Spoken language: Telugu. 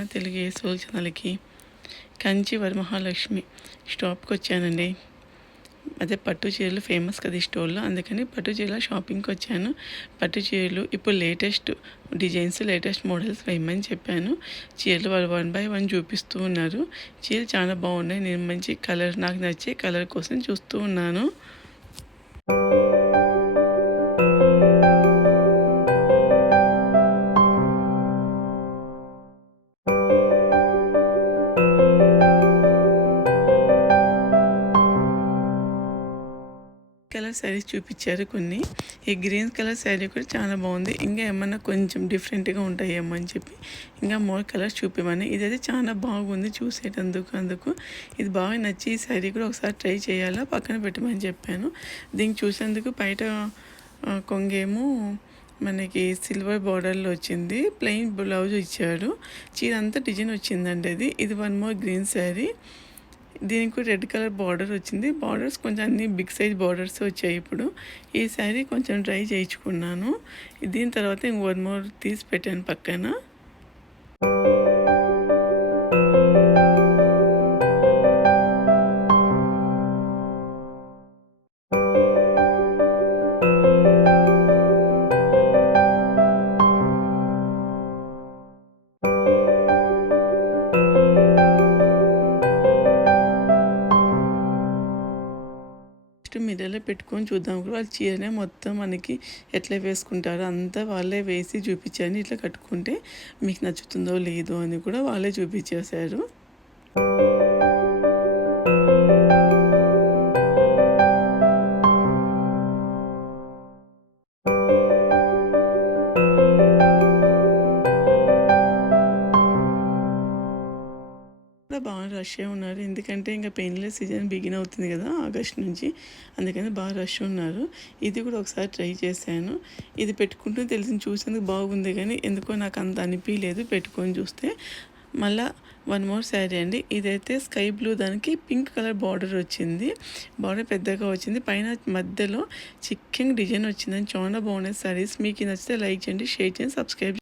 మన తెలుగు ఏసోల్ ఛానల్కి కంచి వరమహాలక్ష్మి స్టాప్కి వచ్చానండి అదే పట్టు చీరలు ఫేమస్ కదా ఈ స్టోర్లో. అందుకని పట్టు చీరల షాపింగ్కి వచ్చాను పట్టు చీరలు ఇప్పుడు లేటెస్ట్ డిజైన్స్ లేటెస్ట్ మోడల్స్ వేయమని చెప్పాను. చీరలు వాళ్ళు వన్ బై వన్ చూపిస్తూ ఉన్నారు. చీరలు చాలా బాగున్నాయి. నేను మంచి కలర్ నాకు నచ్చే కలర్ కోసం చూస్తూ ఉన్నాను. కలర్ శారీస్ చూపించారు కొన్ని. ఈ గ్రీన్ కలర్ శారీ కూడా చాలా బాగుంది. ఇంకా ఏమన్నా కొంచెం డిఫరెంట్గా ఉంటాయేమో అని చెప్పి ఇంకా మోర్ కలర్స్ చూపిమని ఇదైతే చాలా బాగుంది చూసేటందుకు అందుకు. ఇది బాగా నచ్చి ఈ శారీ కూడా ఒకసారి ట్రై చేయాలా? పక్కన పెట్టమని చెప్పాను. దీనికి చూసేందుకు బయట కొంగేమో మనకి సిల్వర్ బార్డర్లో వచ్చింది. ప్లెయిన్ బ్లౌజ్ ఇచ్చాడు. చీర అంతా డిజైన్ వచ్చిందండి అది. ఇది వన్ మోర్ గ్రీన్ శారీ. దీనికి రెడ్ కలర్ బార్డర్ వచ్చింది. బార్డర్స్ కొంచెం అన్ని బిగ్ సైజ్ బార్డర్స్ వచ్చాయి ఇప్పుడు. ఈ శారీ కొంచెం ట్రై చేయించుకున్నాను. దీని తర్వాత ఇంక వన్ మోర్ తీసి పెట్టాను పక్కన. మిర్రర్లో పెట్టుకొని చూద్దాం. కూడా చీరనే మొత్తం మనకి ఎట్లా వేసుకుంటారో అంతా వాళ్ళే వేసి చూపించాను ఇట్లా కట్టుకుంటే మీకు నచ్చుతుందో లేదో అని కూడా వాళ్ళే చూపించేశారు. బాగా రష్ ఉన్నారు. ఎందుకంటే ఇంకా పెయిన్లెస్ సీజన్ బిగిన్ అవుతుంది కదా ఆగస్ట్ నుంచి. అందుకని బాగా రష్ ఉన్నారు. ఇది కూడా ఒకసారి ట్రై చేశాను. ఇది పెట్టుకుంటూ తెలిసి చూసేందుకు బాగుంది కానీ ఎందుకో నాకు అంత అనిపించలేదు పెట్టుకొని చూస్తే. మళ్ళా వన్ మోర్ శారీ అండి. ఇదైతే స్కై బ్లూ దానికి పింక్ కలర్ బార్డర్ వచ్చింది. బార్డర్ పెద్దగా వచ్చింది. పైన మధ్యలో చిక్కింగ్ డిజైన్ వచ్చిందని చాలా బాగున్నాయి శారీస్ మీకు నచ్చితే లైక్ చేయండి షేర్ చేయండి సబ్స్క్రైబ్